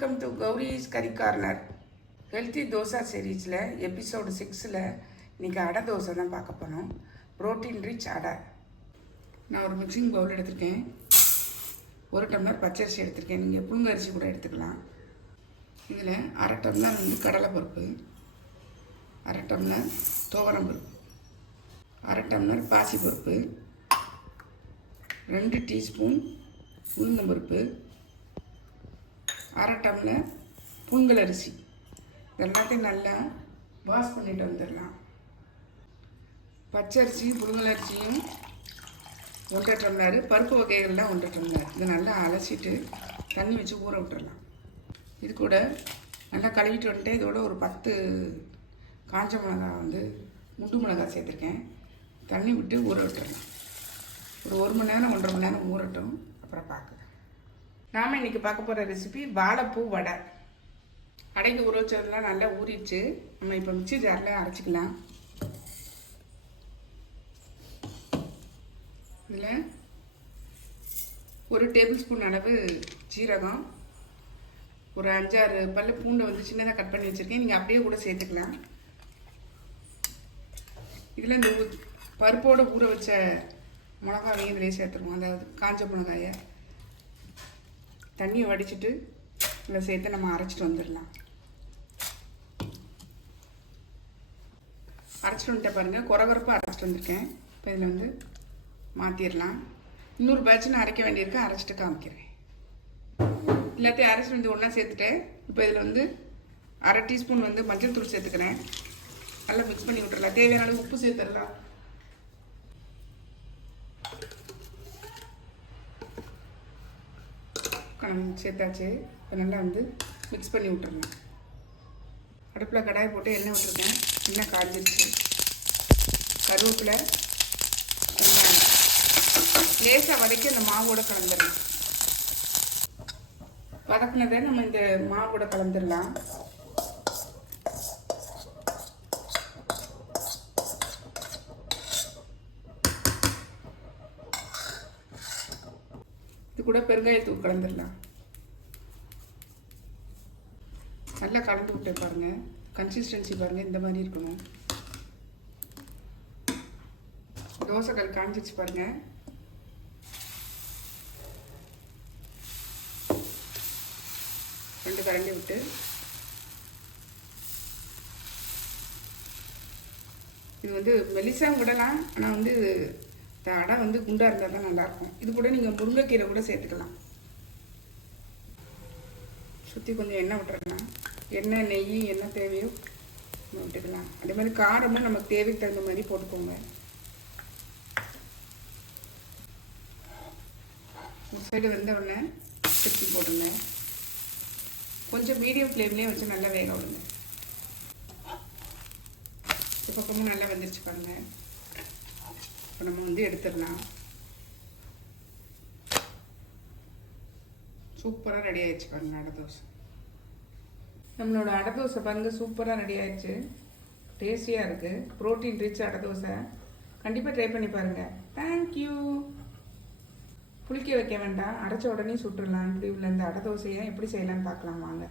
Welcome to Gowri's கறி corner. Healthy dosa சீரீஸில் episode 6ல் இன்றைக்கி அடை தோசை தான் பார்க்க போனோம். ப்ரோட்டீன் ரிச் அடை. நான் ஒரு மிக்சிங் பவுல் எடுத்திருக்கேன். 1 டம்ளர் பச்சரிசி எடுத்திருக்கேன். நீங்கள் புழுங்கரிசி கூட எடுத்துக்கலாம். இதில் 1/2 டம்ளர் கடலைப்பருப்பு, 1/2 டம்ளர் துவரம்பருப்பு, 1/2 டம்ளர் பாசிப்பருப்பு, 2 டீஸ்பூன் உளுந்தம்பருப்பு, 1/2 டம்ளர் புழுங்கல் அரிசி. எல்லாத்தையும் நல்லா வாஷ் பண்ணிட்டு வந்துடலாம். பச்சரிசி புழுங்கல் அரிசியும் 1/2 டம்ளர், பருப்பு வகைகள்லாம் 1/2 டம்ளர். இதை நல்லா அலசிட்டு தண்ணி வச்சு ஊற விட்டுடலாம். இது கூட நல்லா கழுவிட்டு வந்துட்டு இதோட ஒரு 10 காஞ்ச மிளகாய் முண்டு மிளகாய் சேர்த்துருக்கேன். தண்ணி விட்டு ஊற விட்டுடலாம். ஒரு 1 மணி நேரம் 1.5 மணி நேரம் ஊறட்டும். அப்புறம் பார்க்குறேன். நாம் இன்றைக்கி பார்க்க போகிற ரெசிபி வாழைப்பூ வடை. அடைக்கு ஊற வச்சதெல்லாம் நல்லா ஊறிடுச்சு. நம்ம இப்போ மிக்ஸி ஜாரில் அரைச்சிக்கலாம். இதில் 1 டேபிள் ஸ்பூன் அளவு ஜீரகம், ஒரு 5-6 பல்லு பூண்டை சின்னதாக கட் பண்ணி வச்சுருக்கேன். நீங்கள் அப்படியே கூட சேர்த்துக்கலாம். இதில் இந்த பருப்போடு ஊற வச்ச மிளகாவையும் இதிலே சேர்த்துருவோம். அதாவது காஞ்ச மிளகாயை தண்ணியை வடிச்சிட்டு இதில் சேர்த்து நம்ம அரைச்சிட்டு வந்துடலாம். அரைச்சிட்டு வந்துட்ட பாருங்கள், குறகுறப்பாக அரைச்சிட்டு வந்திருக்கேன். இப்போ இதில் மாற்றிடலாம். இன்னொரு பேட்ச் நான் அரைக்க வேண்டியிருக்கு, அரைச்சிட்டு காமிக்கிறேன். எல்லாத்தையும் அரைச்சிட்டு ஒன்றா சேர்த்துட்டேன். இப்போ இதில் 1/2 டீஸ்பூன் மஞ்சள் தூள் சேர்த்துக்கிறேன். நல்லா மிக்ஸ் பண்ணி விட்டுறலாம். தேவையான அளவு உப்பு சேர்த்துடலாம். சேர்த்தாச்சு. இப்போ நல்லா மிக்ஸ் பண்ணி விட்டுறலாம். அடுப்பில் கடாயை போட்டு எண்ணெய் விட்டுருக்கேன். எண்ணெய் காய்ஞ்சிருச்சு. கருவேப்பிலை, வெங்காயம் லேசாக வதக்கி அந்த மாவோட கலந்துடலாம். வதக்குனதை நம்ம இந்த மாவோட கலந்துடலாம். இது கூட பெருங்காயத்தூள் கலந்துடலாம். நல்லா கலந்து விட்டு பாருங்கள். கன்சிஸ்டன்சி பாருங்கள், இந்த மாதிரி இருக்கணும். தோசைகள் காஞ்சிச்சு பாருங்கள். ரெண்டு கரண்டி விட்டு இது மெலிசாக விடலாம். ஆனால் இந்த அடை குண்டாக இருந்தால் தான் நல்லாயிருக்கும். இது கூட நீங்கள் முருங்கைக்கீரை கூட சேர்த்துக்கலாம். சுற்றி கொஞ்சம் எண்ணெய் விட்டுறலாம். எண்ணெய், நெய் என்ன தேவையோ விட்டுக்கலாம். அதே மாதிரி காரமும் நமக்கு தேவைக்கு தகுந்த மாதிரி போட்டுக்கோங்க. ஒரு சைடு வெந்த உடனே திருப்பி போட்டுங்க. கொஞ்சம் மீடியம் ஃப்ளேம்லேயே வச்சு நல்லா வேக விடுங்க. இந்த பக்கமும் நல்லா வெந்துருச்சு பாருங்கள். இப்போ நம்ம எடுத்துடலாம். சூப்பராக ரெடி ஆயிடுச்சு பாருங்கள் அடை தோசை. நம்மளோட அடை தோசை பாருங்கள், சூப்பராக ரெடி ஆயிடுச்சு. டேஸ்டியாக இருக்குது. ப்ரோட்டீன் ரிச் அடை தோசை. கண்டிப்பாக ட்ரை பண்ணி பாருங்கள். தேங்க்யூ. புளிக்க வைக்க வேண்டாம், அரைச்ச உடனே சுட்டுடலாம். இப்படி உள்ள இந்த அடை தோசையை எப்படி செய்யலான்னு பார்க்கலாம் வாங்க.